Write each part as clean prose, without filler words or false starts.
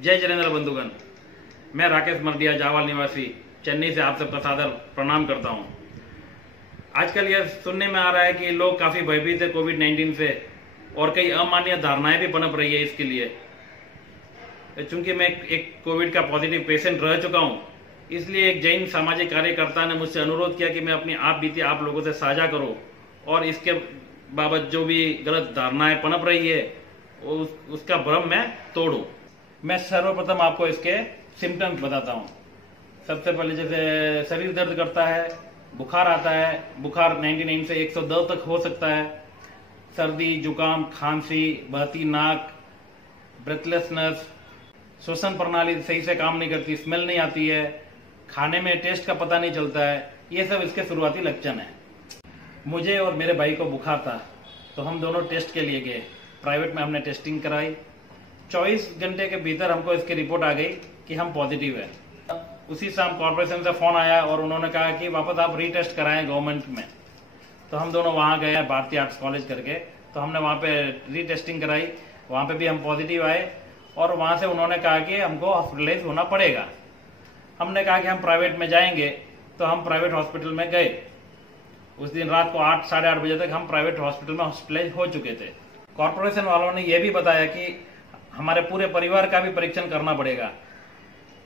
जय जिनेंद्र बंधुगण, मैं राकेश मर्दिया जावाल निवासी चेन्नई से आप सबका सादर प्रणाम करता हूं। आजकल यह सुनने में आ रहा है कि लोग काफी भयभीत है कोविड-19 से और कई अमान्य धारणाएं भी पनप रही है इसके लिए। चूंकि मैं एक कोविड का पॉजिटिव पेशेंट रह चुका हूं, इसलिए एक जैन सामाजिक कार्यकर्ता ने मुझसे अनुरोध किया कि मैं अपनी आप बीती आप लोगों से साझा करूं और इसके बाबत जो भी गलत धारणाएं पनप रही है उसका भ्रम मैं तोड़ूं। मैं सर्वप्रथम आपको इसके सिम्टम्स बताता हूं। सबसे पहले जैसे शरीर दर्द करता है, बुखार आता है, बुखार 99 से 110 तक हो सकता है, सर्दी, जुकाम, खांसी, बहती नाक, ब्रेथलेसनेस, श्वसन प्रणाली सही से काम नहीं करती, स्मेल नहीं आती है, खाने में टेस्ट का पता नहीं चलता है, ये सब इसके शुरुआती लक्षण है। मुझे और मेरे भाई को बुखार था तो हम दोनों टेस्ट के लिए गए। प्राइवेट में हमने टेस्टिंग कराई। 24 घंटे के भीतर हमको इसकी रिपोर्ट आ गई कि हम पॉजिटिव है। उसी शाम कॉर्पोरेशन से फोन आया और उन्होंने कहा कि वापस आप रीटेस्ट कराएं गवर्नमेंट में। तो हम दोनों वहां गए, भारतीय आर्ट्स कॉलेज करके। तो हमने वहां पे रीटेस्टिंग कराई, वहां पे भी हम पॉजिटिव आए और वहां से उन्होंने कहा कि हमको हॉस्पिटलाइज होना पड़ेगा। हमने कहा कि हम प्राइवेट में जाएंगे, तो हम प्राइवेट हॉस्पिटल में गए। उस दिन रात को 8 साढ़े 8 बजे तक हम प्राइवेट हॉस्पिटल में हॉस्पिटलाइज हो चुके थे। कॉर्पोरेशन वालों ने यह भी बताया कि हमारे पूरे परिवार का भी परीक्षण करना पड़ेगा।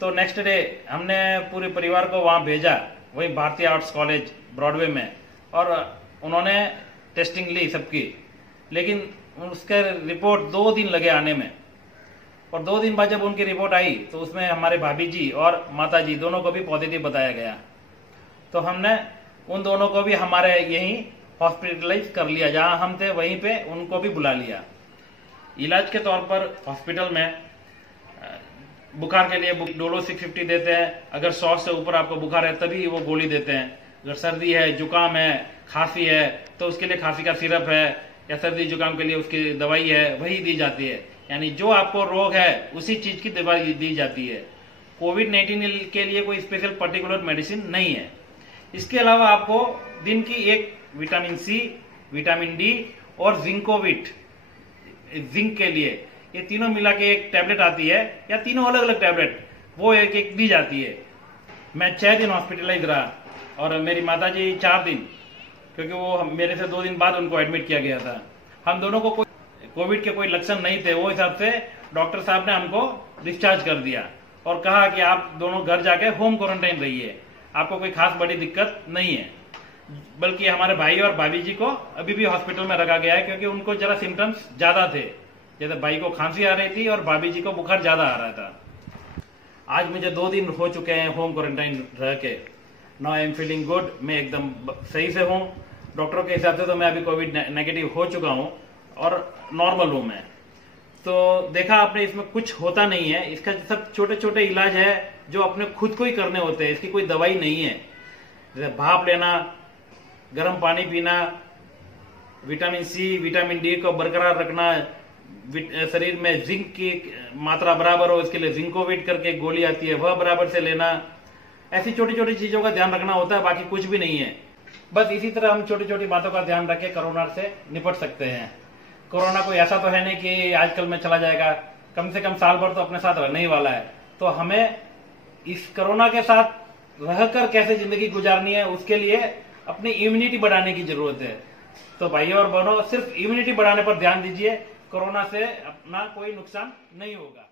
तो नेक्स्ट डे हमने पूरे परिवार को वहां भेजा, वही भारतीय आर्ट्स कॉलेज ब्रॉडवे में, और उन्होंने टेस्टिंग ली सबकी। लेकिन उसके रिपोर्ट 2 दिन लगे आने में, और 2 दिन बाद जब उनकी रिपोर्ट आई तो उसमें हमारे भाभी जी और माता जी दोनों को भी पॉजिटिव बताया गया। तो हमने उन दोनों को भी हमारे यहीं हॉस्पिटलाइज कर लिया, जहां हम थे वहीं पे उनको भी बुला लिया। इलाज के तौर पर हॉस्पिटल में बुखार के लिए डोलो 650 देते हैं। अगर 100 से ऊपर आपको बुखार है तभी वो गोली देते हैं। अगर सर्दी है, जुकाम है, खांसी है तो उसके लिए खांसी का सिरप है, या सर्दी जुकाम के लिए उसकी दवाई है, वही दी जाती है। यानी जो आपको रोग है उसी चीज की दवाई दी जाती है। कोविड-19 के लिए कोई स्पेशल पर्टिकुलर मेडिसिन नहीं है। इसके अलावा आपको दिन की एक विटामिन सी, विटामिन डी और जिंकोविट, जिंक के लिए, ये तीनों मिला के एक टैबलेट आती है, या तीनों अलग अलग टैबलेट, वो एक एक दी जाती है। मैं 6 दिन हॉस्पिटलाइज रहा और मेरी माता जी 4 दिन, क्योंकि वो मेरे से 2 दिन बाद उनको एडमिट किया गया था। हम दोनों को कोविड के कोई लक्षण नहीं थे, वो हिसाब से डॉक्टर साहब ने हमको डिस्चार्ज कर दिया और कहा कि आप दोनों घर जाके होम क्वारंटाइन रहिए, आपको कोई खास बड़ी दिक्कत नहीं है। बल्कि हमारे भाई और भाभी जी को अभी भी हॉस्पिटल में रखा गया है, क्योंकि उनको जरा सिम्टम्स ज्यादा थे। जैसे भाई को खांसी आ रही थी और भाभी जी को बुखार ज्यादा आ रहा था। आज मुझे 2 दिन हो चुके हैं होम क्वारंटाइन रह के। Now I am feeling good, मैं एकदम सही से हूँ। डॉक्टरों के हिसाब से तो मैं अभी कोविड नेगेटिव हो चुका हूँ और नॉर्मल हूँ मैं। तो देखा आपने, इसमें कुछ होता नहीं है। इसका सब छोटे छोटे इलाज है जो अपने खुद को ही करने होते हैं, इसकी कोई दवाई नहीं है। जैसे भाप लेना, गर्म पानी पीना, विटामिन सी, विटामिन डी को बरकरार रखना, शरीर में जिंक की मात्रा बराबर हो इसके लिए जिंकोविट करके गोली आती है, वह बराबर से लेना। ऐसी छोटी छोटी चीजों का ध्यान रखना होता है, बाकी कुछ भी नहीं है। बस इसी तरह हम छोटी छोटी बातों का ध्यान रख के कोरोना से निपट सकते हैं। कोरोना कोई ऐसा तो है नहीं कि आजकल में चला जाएगा, कम से कम साल भर तो अपने साथ रहने ही वाला है। तो हमें इस कोरोना के साथ रहकर कैसे जिंदगी गुजारनी है, उसके लिए अपनी इम्यूनिटी बढ़ाने की जरूरत है। तो भाइयों और बहनों, सिर्फ इम्यूनिटी बढ़ाने पर ध्यान दीजिए, कोरोना से अपना कोई नुकसान नहीं होगा।